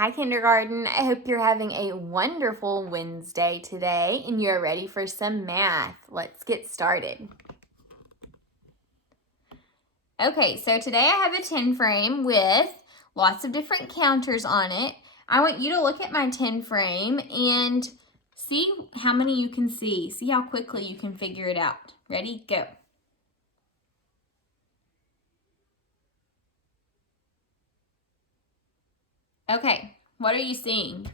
Hi, kindergarten. I hope you're having a wonderful Wednesday today and you're ready for some math. Let's get started. Okay, so today I have a 10 frame with lots of different counters on it. I want you to look at my 10 frame and see how many you can see. See how quickly you can figure it out. Ready? Go. Okay, what are you seeing?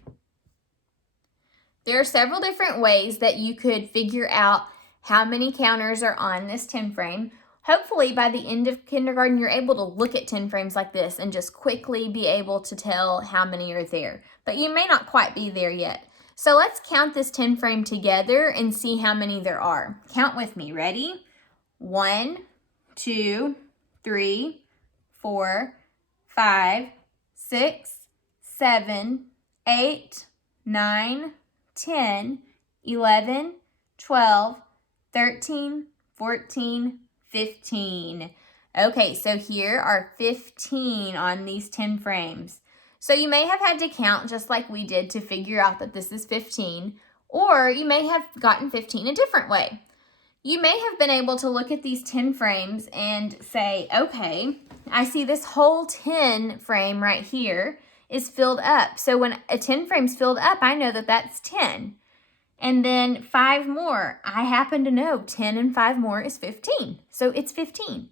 There are several different ways that you could figure out how many counters are on this 10 frame. Hopefully by the end of kindergarten, you're able to look at 10 frames like this and just quickly be able to tell how many are there. But you may not quite be there yet. So let's count this 10 frame together and see how many there are. Count with me. Ready? 1, 2, 3, 4, 5, 6, 7, 8, 9, 10, 11, 12, 13, 14, 15. Okay, so here are 15 on these 10 frames. So you may have had to count just like we did to figure out that this is 15, or you may have gotten 15 a different way. You may have been able to look at these 10 frames and say, okay, I see this whole 10 frame right here is filled up. So when a 10 frame's filled up, I know that that's 10. And then 5 more, I happen to know 10 and 5 more is 15. So it's 15.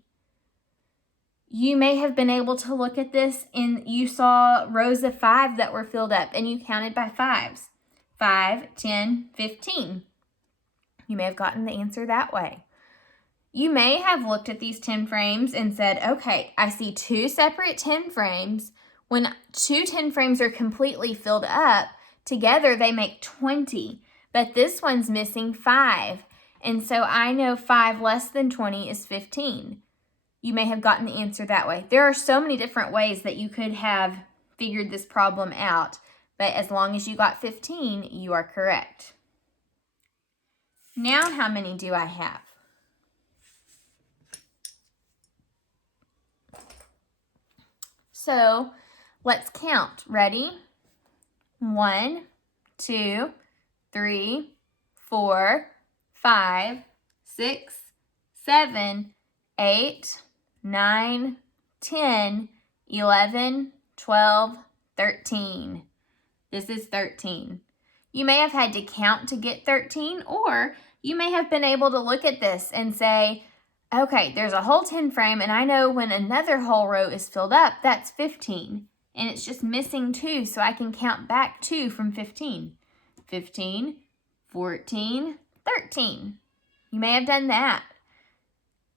You may have been able to look at this and you saw rows of 5 that were filled up and you counted by 5s. 5, 10, 15. You may have gotten the answer that way. You may have looked at these 10 frames and said, okay, I see 2 separate 10 frames. When 2 10 frames are completely filled up, together they make 20. But this one's missing 5. And so I know 5 less than 20 is 15. You may have gotten the answer that way. There are so many different ways that you could have figured this problem out. But as long as you got 15, you are correct. Now how many do I have? So let's count. Ready? 1, 2, 3, 4, 5, 6, 7, 8, 9, 10, 11, 12, 13. This is 13. You may have had to count to get 13, or you may have been able to look at this and say, okay, there's a whole 10 frame, and I know when another whole row is filled up, that's 15. And it's just missing 2, so I can count back 2 from 15. 15, 14, 13. You may have done that.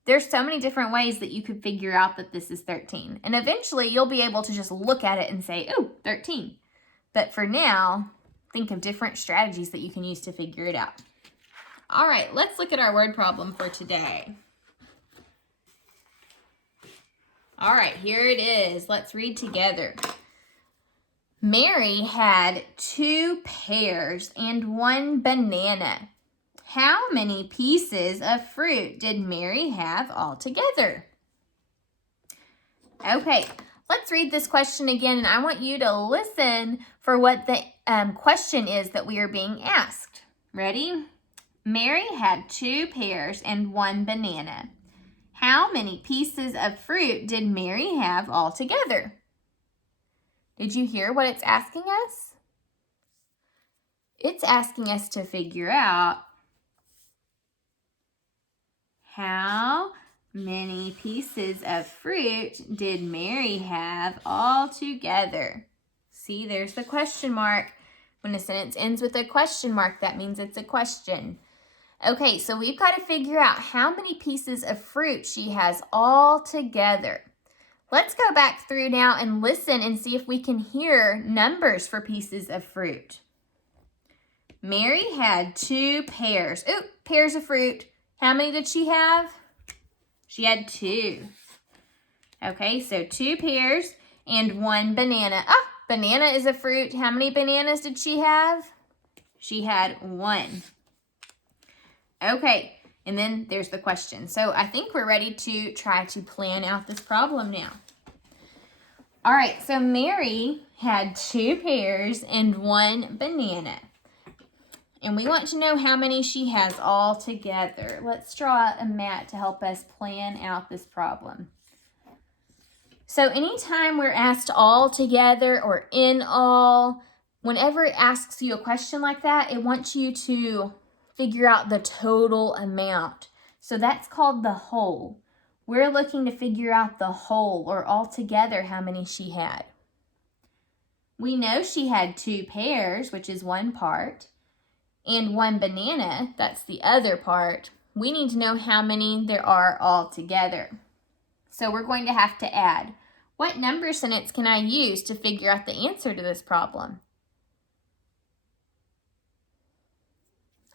There's so many different ways that you could figure out that this is 13. And eventually, you'll be able to just look at it and say, oh, 13. But for now, think of different strategies that you can use to figure it out. All right, let's look at our word problem for today. All right, here it is. Let's read together. Mary had 2 pears and 1 banana. How many pieces of fruit did Mary have altogether? Okay, let's read this question again, and I want you to listen for what the question is that we are being asked. Ready? Mary had 2 pears and 1 banana. How many pieces of fruit did Mary have altogether? Did you hear what it's asking us? It's asking us to figure out how many pieces of fruit did Mary have altogether? See, there's the question mark. When a sentence ends with a question mark, that means it's a question. Okay, so we've got to figure out how many pieces of fruit she has all together. Let's go back through now and listen and see if we can hear numbers for pieces of fruit. Mary had 2 pears. Ooh, pears of fruit. How many did she have? She had 2. Okay, so 2 pears and 1 banana. Ah, banana is a fruit. How many bananas did she have? She had 1. Okay, and then there's the question. So I think we're ready to try to plan out this problem now. All right, so Mary had 2 pears and 1 banana. And we want to know how many she has all together. Let's draw a mat to help us plan out this problem. So anytime we're asked all together or in all, whenever it asks you a question like that, it wants you to figure out the total amount. So that's called the whole. We're looking to figure out the whole or all together how many she had. We know she had 2 pears, which is one part, and 1 banana, that's the other part. We need to know how many there are all together. So we're going to have to add. What number sentence can I use to figure out the answer to this problem?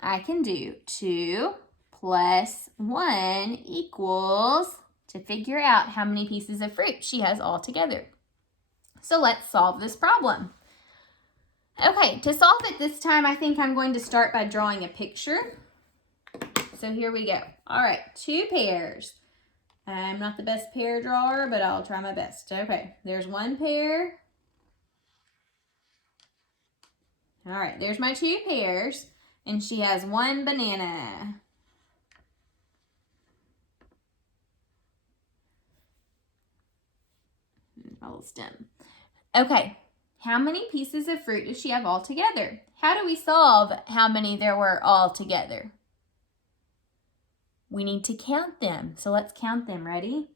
I can do 2 plus 1 equals, to figure out how many pieces of fruit she has all together. So let's solve this problem. Okay, to solve it this time, I think I'm going to start by drawing a picture. So here we go. All right, 2 pears. I'm not the best pear drawer, but I'll try my best. Okay, there's 1 pear. All right, there's my 2 pears, and she has 1 banana. A little stem. Okay, how many pieces of fruit does she have all together? How do we solve how many there were all together? We need to count them. So let's count them. Ready?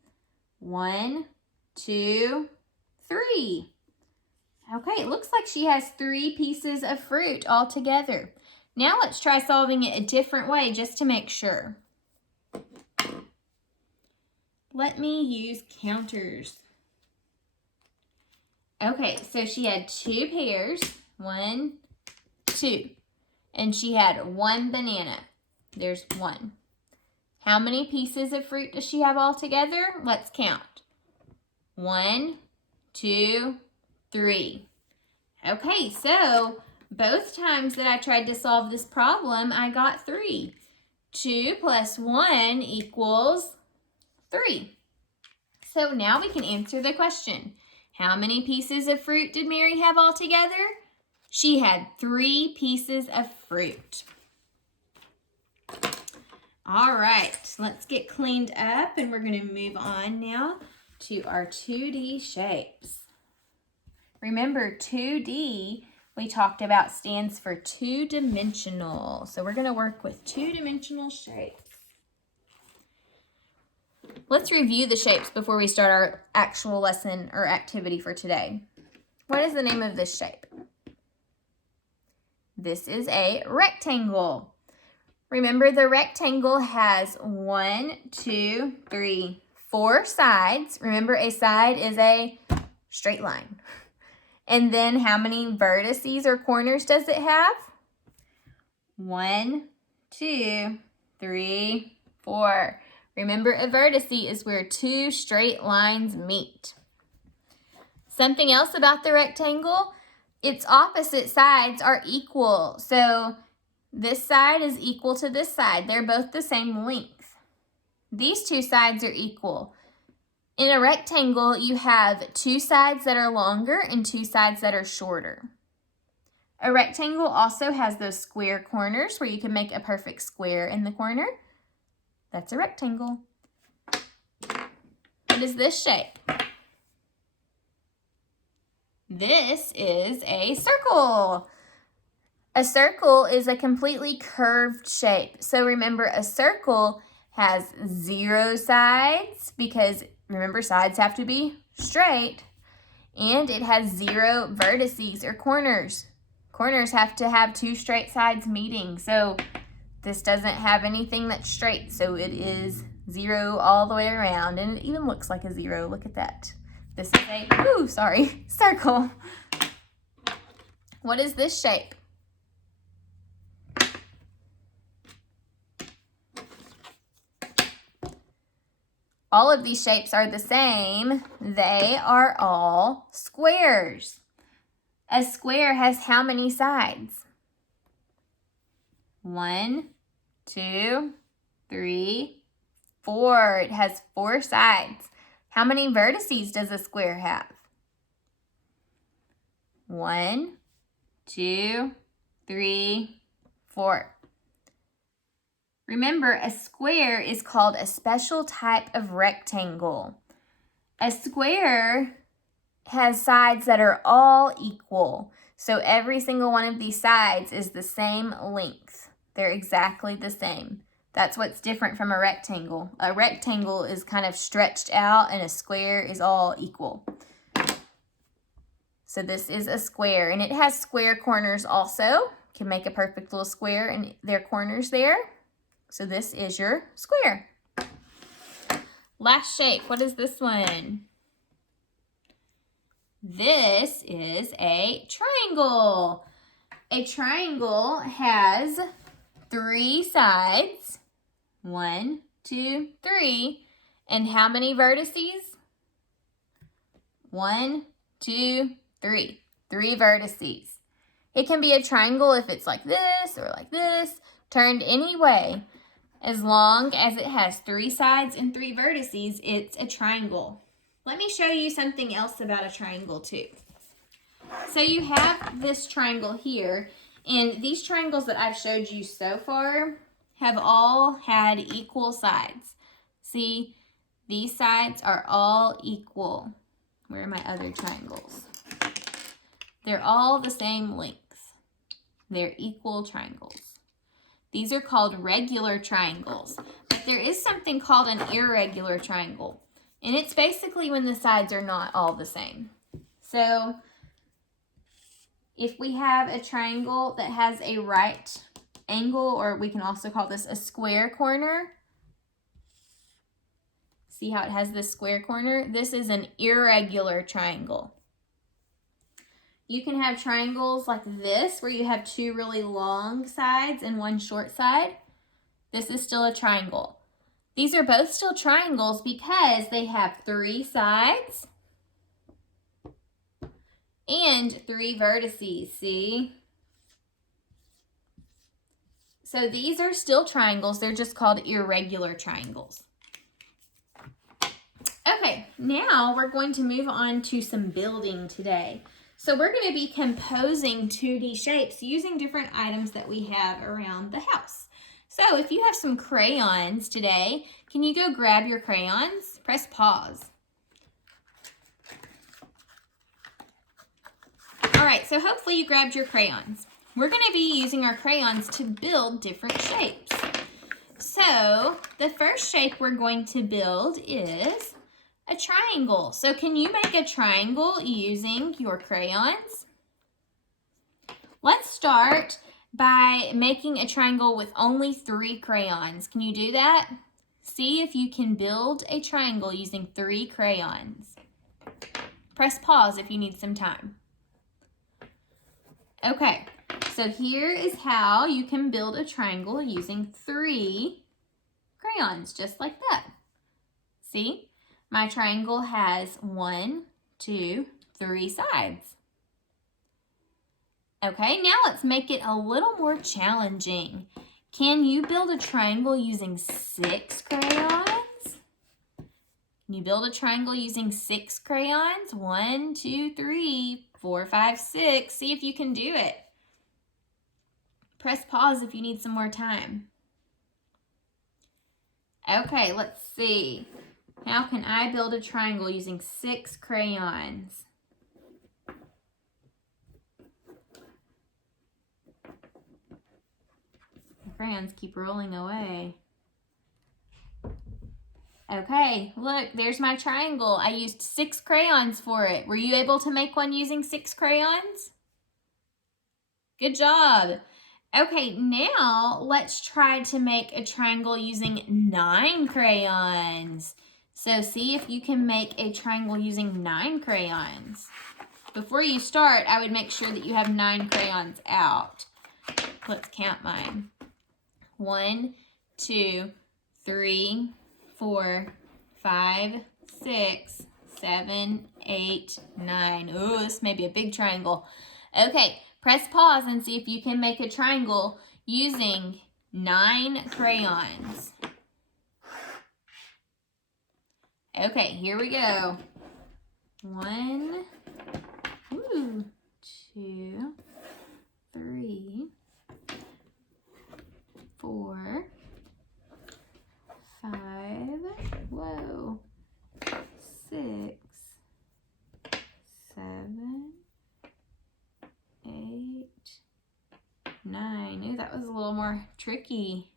1, 2, 3. Okay, it looks like she has 3 pieces of fruit all together. Now let's try solving it a different way just to make sure. Let me use counters. Okay, so she had 2 pears, 1, 2, and she had 1 banana. There's 1. How many pieces of fruit does she have all together? Let's count. 1, 2, 3. Okay, so both times that I tried to solve this problem, I got 3. 2 plus 1 equals 3. So now we can answer the question. How many pieces of fruit did Mary have all together? She had 3 pieces of fruit. All right, let's get cleaned up and we're going to move on now to our 2D shapes. Remember, 2D, we talked about, stands for two-dimensional. So we're going to work with two-dimensional shapes. Let's review the shapes before we start our actual lesson or activity for today. What is the name of this shape? This is a rectangle. Remember, the rectangle has 1, 2, 3, 4 sides. Remember, a side is a straight line. And then how many vertices or corners does it have? 1, 2, 3, 4. Remember, a vertice is where 2 straight lines meet. Something else about the rectangle, its opposite sides are equal. So this side is equal to this side. They're both the same length. These 2 sides are equal. In a rectangle, you have 2 sides that are longer and 2 sides that are shorter. A rectangle also has those square corners where you can make a perfect square in the corner. That's a rectangle. What is this shape? This is a circle. A circle is a completely curved shape. So remember, a circle has 0 sides because, remember, sides have to be straight. And it has 0 vertices or corners. Corners have to have 2 straight sides meeting. So this doesn't have anything that's straight. So it is 0 all the way around. And it even looks like a 0. Look at that. This is a, circle. What is this shape? All of these shapes are the same. They are all squares. A square has how many sides? 1, 2, 3, 4. It has 4 sides. How many vertices does a square have? 1, 2, 3, 4. Remember, a square is called a special type of rectangle. A square has sides that are all equal. So every single one of these sides is the same length. They're exactly the same. That's what's different from a rectangle. A rectangle is kind of stretched out and a square is all equal. So this is a square, and it has square corners also. You can make a perfect little square and there are corners there. So this is your square. Last shape, what is this one? This is a triangle. A triangle has 3 sides. 1, 2, 3. And how many vertices? 1, 2, 3. 3 vertices. It can be a triangle if it's like this or like this, turned any way. As long as it has 3 sides and 3 vertices, it's a triangle. Let me show you something else about a triangle too. So you have this triangle here, and these triangles that I've showed you so far have all had equal sides. See, these sides are all equal. Where are my other triangles? They're all the same length. They're equal triangles. These are called regular triangles, but there is something called an irregular triangle, and it's basically when the sides are not all the same. So if we have a triangle that has a right angle, or we can also call this a square corner, see how it has this square corner? This is an irregular triangle. You can have triangles like this where you have 2 really long sides and 1 short side. This is still a triangle. These are both still triangles because they have 3 sides and 3 vertices, see? So these are still triangles. They're just called irregular triangles. Okay, now we're going to move on to some building today. So we're going to be composing 2D shapes using different items that we have around the house. So if you have some crayons today, can you go grab your crayons? Press pause. All right, so hopefully you grabbed your crayons. We're going to be using our crayons to build different shapes. So the first shape we're going to build is a triangle. So can you make a triangle using your crayons? Let's start by making a triangle with only 3 crayons. Can you do that? See if you can build a triangle using 3 crayons. Press pause if you need some time. Okay, so here is how you can build a triangle using 3 crayons, just like that. See? My triangle has 1, 2, 3 sides. Okay, now let's make it a little more challenging. Can you build a triangle using 6 crayons? Can you build a triangle using 6 crayons? 1, 2, 3, 4, 5, 6. See if you can do it. Press pause if you need some more time. Okay, let's see. How can I build a triangle using 6 crayons? The crayons keep rolling away. Okay, look, there's my triangle. I used 6 crayons for it. Were you able to make one using 6 crayons? Good job. Okay, now let's try to make a triangle using 9 crayons. So see if you can make a triangle using 9 crayons. Before you start, I would make sure that you have 9 crayons out. Let's count mine. 1, 2, 3, 4, 5, 6, 7, 8, 9. Ooh, this may be a big triangle. Okay, press pause and see if you can make a triangle using 9 crayons. Okay, here we go. 1, 9. Ooh, that was a little more tricky.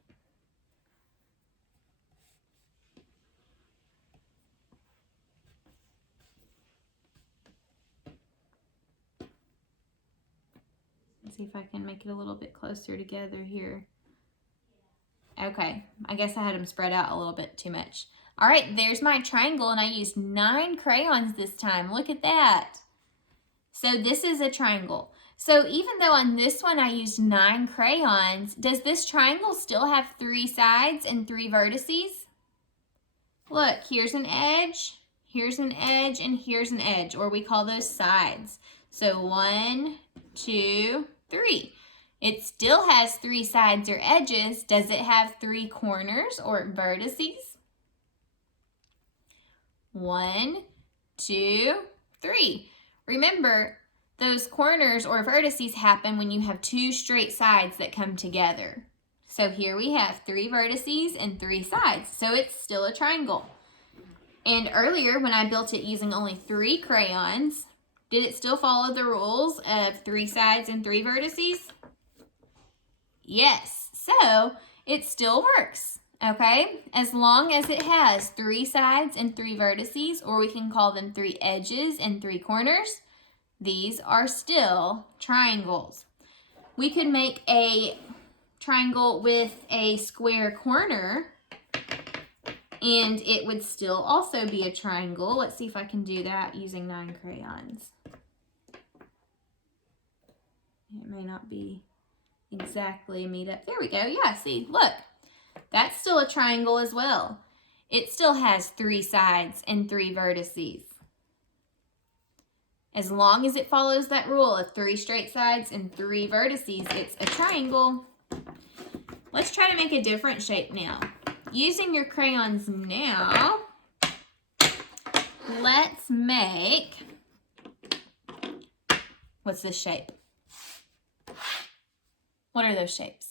Let's see if I can make it a little bit closer together here. Okay, I guess I had them spread out a little bit too much. All right, there's my triangle, and I used 9 crayons this time. Look at that. So this is a triangle. So even though on this one I used 9 crayons, does this triangle still have 3 sides and 3 vertices? Look, here's an edge, and here's an edge, or we call those sides. So 1, 2, 3. It still has 3 sides or edges. Does it have 3 corners or vertices? 1, 2, 3. Remember, those corners or vertices happen when you have 2 straight sides that come together. So here we have 3 vertices and 3 sides, so it's still a triangle. And earlier, when I built it using only 3 crayons, did it still follow the rules of 3 sides and 3 vertices? Yes, so it still works, okay? As long as it has 3 sides and 3 vertices, or we can call them 3 edges and 3 corners, these are still triangles. We could make a triangle with a square corner, and it would still also be a triangle. Let's see if I can do that using 9 crayons. It may not be exactly meet up. There we go. Yeah, see, look. That's still a triangle as well. It still has 3 sides and 3 vertices. As long as it follows that rule of 3 straight sides and 3 vertices, it's a triangle. Let's try to make a different shape now. Using your crayons now, let's make, what's this shape? What are those shapes?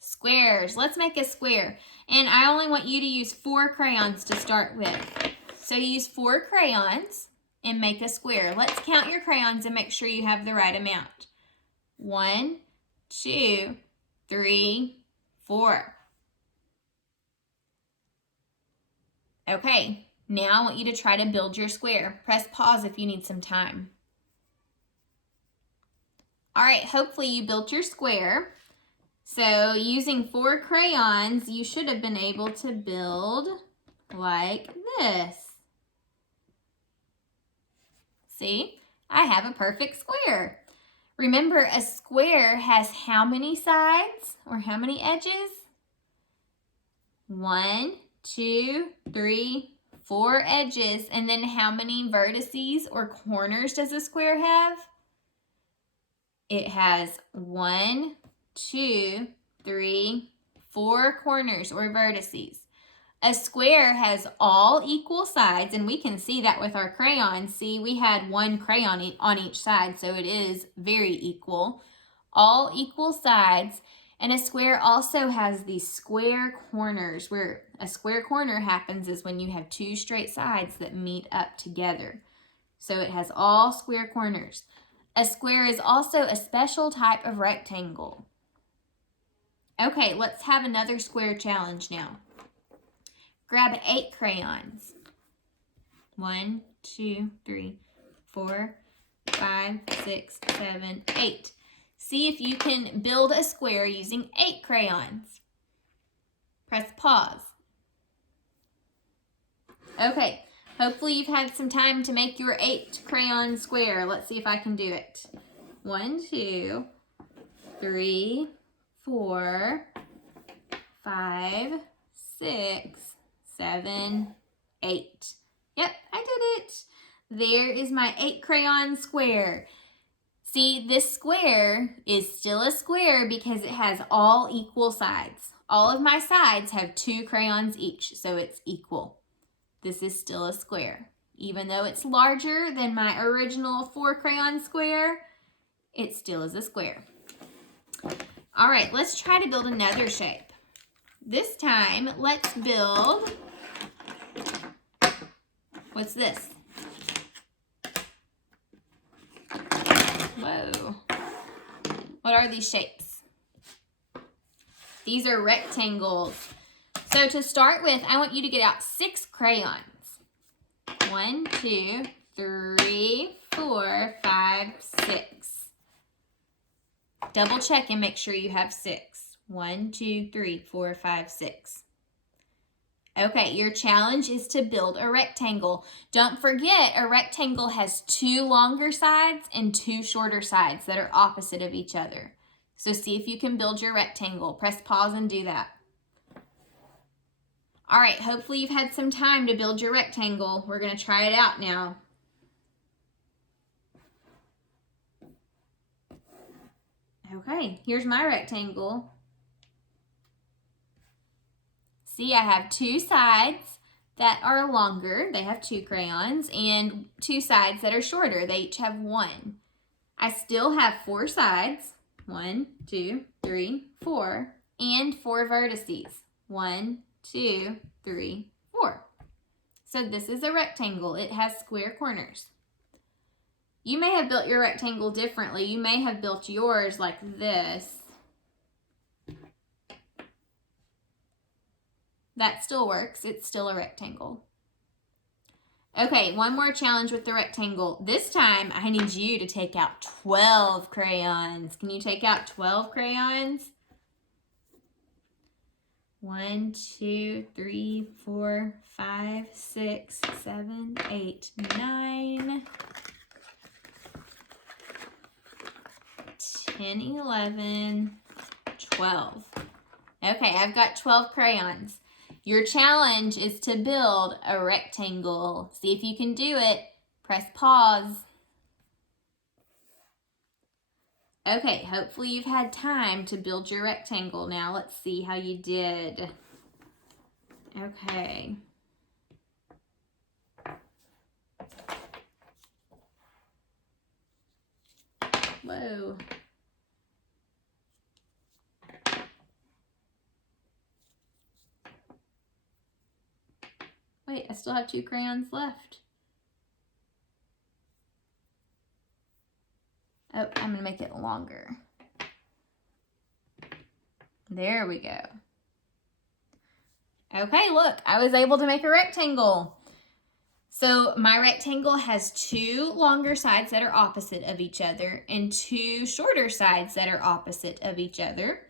Squares. Let's make a square. And I only want you to use 4 crayons to start with. So use 4 crayons and make a square. Let's count your crayons and make sure you have the right amount. 1, 2, 3, 4. Okay, now I want you to try to build your square. Press pause if you need some time. All right, hopefully you built your square. So using 4 crayons, you should have been able to build like this. See, I have a perfect square. Remember, a square has how many sides or how many edges? 1, 2, 3, 4 edges. And then how many vertices or corners does a square have? It has 1, 2, 3, 4 corners or vertices. A square has all equal sides, and we can see that with our crayons. See, we had 1 crayon on each side, so it is very equal. All equal sides, and a square also has these square corners. Where a square corner happens is when you have 2 straight sides that meet up together. So it has all square corners. A square is also a special type of rectangle. Okay, let's have another square challenge now. Grab 8 crayons. 1, 2, 3, 4, 5, 6, 7, 8. See if you can build a square using 8 crayons. Press pause. Okay, hopefully you've had some time to make your 8 crayon square. Let's see if I can do it. 1, 2, 3, 4, 5, 6, 7, 8. Yep, I did it. There is my 8 crayon square. See, this square is still a square because it has all equal sides. All of my sides have 2 crayons each, so it's equal. This is still a square. Even though it's larger than my original 4 crayon square, it still is a square. All right, let's try to build another shape. This time, let's build, what's this? Whoa. What are these shapes? These are rectangles. So to start with, I want you to get out 6 crayons. 1, 2, 3, 4, 5, 6. Double check and make sure you have 6. 1, 2, 3, 4, 5, 6. Okay, your challenge is to build a rectangle. Don't forget, a rectangle has 2 longer sides and 2 shorter sides that are opposite of each other. So see if you can build your rectangle. Press pause and do that. All right, hopefully you've had some time to build your rectangle. We're going to try it out now. Okay, here's my rectangle. See, I have 2 sides that are longer. They have 2 crayons, and 2 sides that are shorter. They each have 1. I still have 4 sides. 1, 2, 3, 4, and 4 vertices. 1, 2, 3, 4. So this is a rectangle. It has square corners. You may have built your rectangle differently. You may have built yours like this. That still works. It's still a rectangle. Okay, one more challenge with the rectangle. This time, I need you to take out 12 crayons. Can you take out 12 crayons? 1, 2, 3, 4, 5, 6, 7, 8, 9, 10, 11, 12. Okay, I've got 12 crayons. Your challenge is to build a rectangle. See if you can do it. Press pause. Okay, hopefully you've had time to build your rectangle. Now let's see how you did. Okay. Whoa. Wait, I still have 2 crayons left. Oh, I'm going to make it longer. There we go. Okay, look, I was able to make a rectangle. So my rectangle has 2 longer sides that are opposite of each other and 2 shorter sides that are opposite of each other.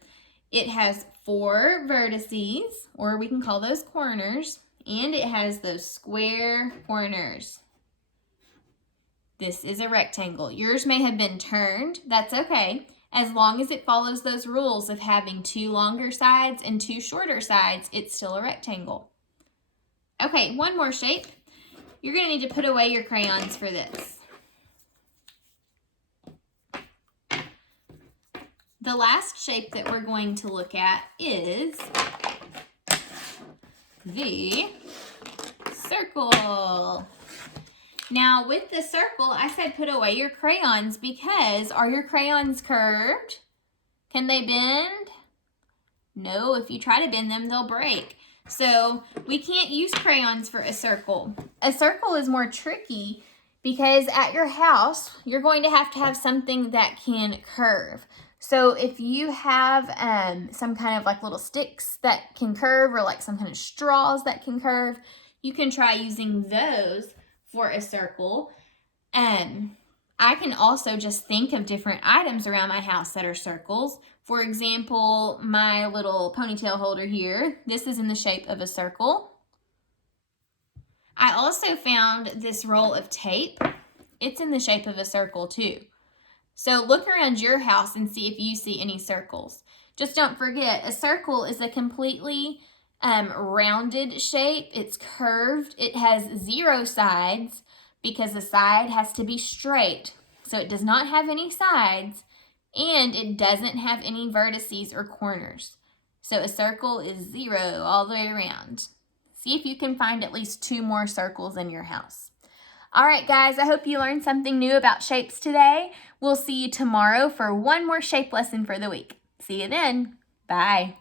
It has 4 vertices, or we can call those corners, and it has those square corners. This is a rectangle. Yours may have been turned. That's okay. As long as it follows those rules of having 2 longer sides and 2 shorter sides, it's still a rectangle. Okay, one more shape. You're going to need to put away your crayons for this. The last shape that we're going to look at is the circle. Now, with the circle, I said put away your crayons because are your crayons curved? Can they bend? No, if you try to bend them, they'll break. So we can't use crayons for a circle. A circle is more tricky because at your house, you're going to have something that can curve. So if you have some kind of like little sticks that can curve or like some kind of straws that can curve, you can try using those for a circle. I can also just think of different items around my house that are circles. For example, my little ponytail holder here, this is in the shape of a circle. I also found this roll of tape. It's in the shape of a circle too. So look around your house and see if you see any circles. Just don't forget, a circle is a completely rounded shape. It's curved. It has 0 sides because the side has to be straight. So it does not have any sides, and it doesn't have any vertices or corners. So a circle is 0 all the way around. See if you can find at least 2 more circles in your house. All right, guys, I hope you learned something new about shapes today. We'll see you tomorrow for one more shape lesson for the week. See you then. Bye.